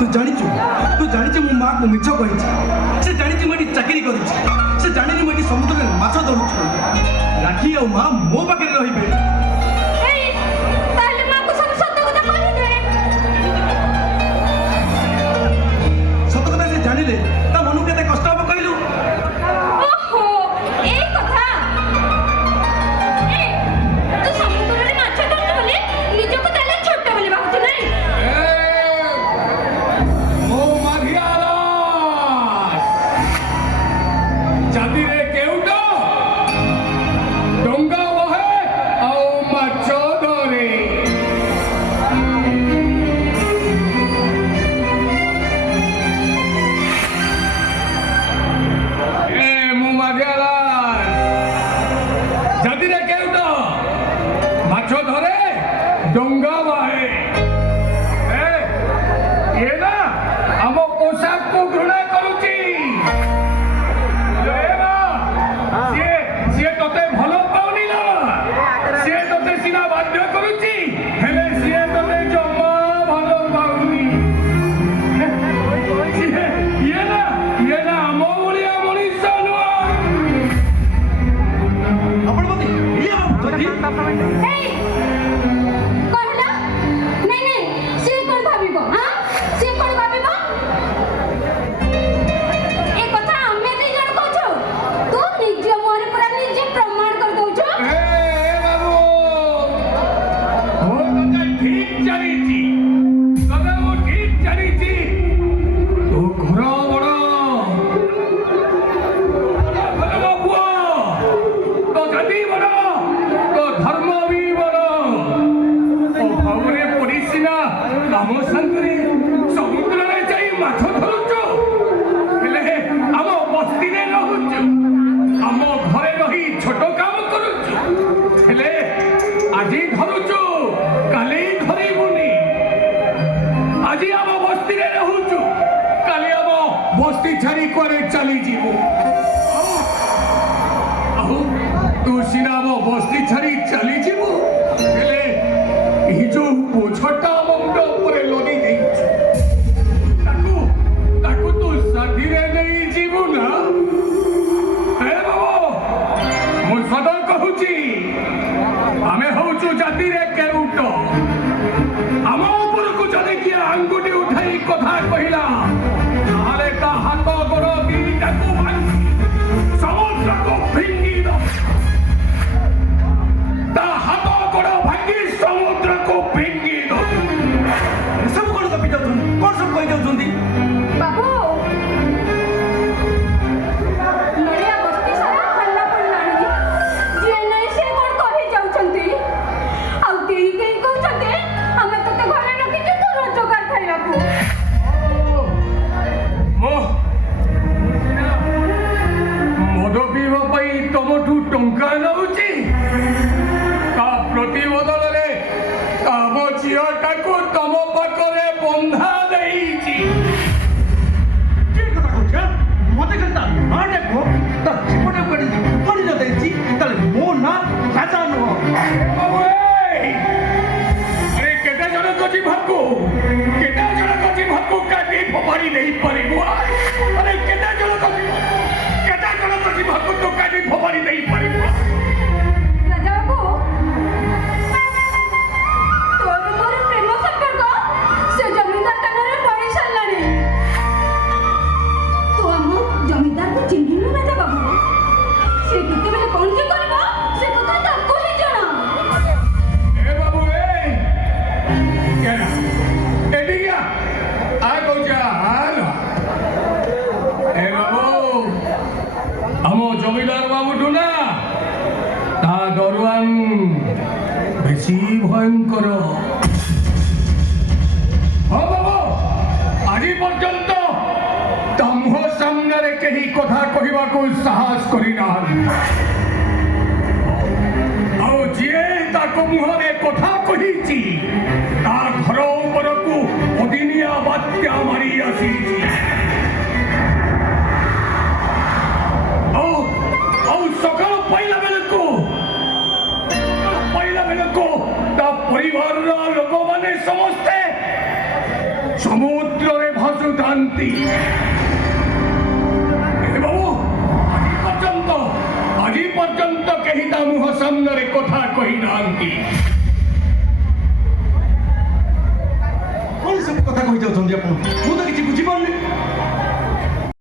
तू जानी मो माँ को मिछ कही से जानी मुझे चाकरी कर से जानी मुझे समुद्र में माछ धरुछु राखी आ माँ मो पाखे रही जानिले ता मनु केते कष्ट हो कहलु ओहो ए कथा ए तू समुद्र रे माछ धरत बोले निज को ताले छोट बोले बाबू नहीं ओ माघियाला जाति रे केउटो डोंगा वहे आओ माछ धरे डोंगा बाहे ये ना हम पोशाक को घृणा करुची सी तोते भल पाउनी ना सी तोते सीना बाध्य करुची हेले सी तोते जमा भल पाउनी ये ना हम ओलिया मनुष्य नुआ अपन मते ये बाबू बस्ती छाड़ी करे चली जीवो तू सीना वो बस्ती छाड़ी चली जीवो हेले ई जो बोझटा मुंड ऊपर लदी देइछ ताकू तू साथी रे नहीं जीवो ना हे बाबू मु सदा कहूची हमें होचु जाति रे केउटो हम ऊपर को जदे कि अंगुठी उठाई कथा कहिला हाथ गोड़ दीटा को समुद्र को भिंगी दो हाथ गोड़ भांगी समुद्र को भिंगी दो सब कौन कपी जाउछन कौन सब कहि जाउछन बाबू नलिया बस्ती सारा हल्ला पड़लानी जे नहीं से कौन कहि जाउछंती आ केई कहउछंती हमें तते घरे रखि जे तू रोजगार खाइलाकू मद पीवा तुमठू टंका नौची प्रति बदल आम झीटा को तुम पाखे बंधा देती मत जीवन मो ना राजा नुह अरे केटा जनक जीवाकू केटा जनक जीवाकू काटी फोपाड़ी नहीं पारिबो अरे केटा जनक जीवाकू तो काटी फोपाड़ी नहीं पारिबो राजा बाबू तोर मोर प्रेम संपर्क से जमींदार कानरे पड़ी सारलानी तो हम जमींदार को चिन्हिनु राजा बाबू से किते बेले कोन के करबो से कथा ताको ही जणा ए बाबू ए केना एडिया आ गोजा हाल ए बाबू हम जमींदार बाबू ढुना ता दरुआन बेसी भयंकर हाँ बाबू आज पर्यंत तम्ह सामने कहीं कथा कहवाक साहस करना मुहरे कथा कही घर ऊपर को अदिनिया बात्या मारी आसी सकाल पाइला बेलको परिवार लोक माने समस्ते समुद्र ସମୁଦ୍ରରେ ଭାସୁଥାନ୍ତି। ବାବୁ ଆଜି ପର୍ଯ୍ୟନ୍ତ କେହି ତା ମୁହଁ ସାମ୍ନାରେ କଥା କହିନାହାନ୍ତି। କଣ ସବୁ କଥା କହି ଯାଉଛନ୍ତି ଆପଣ?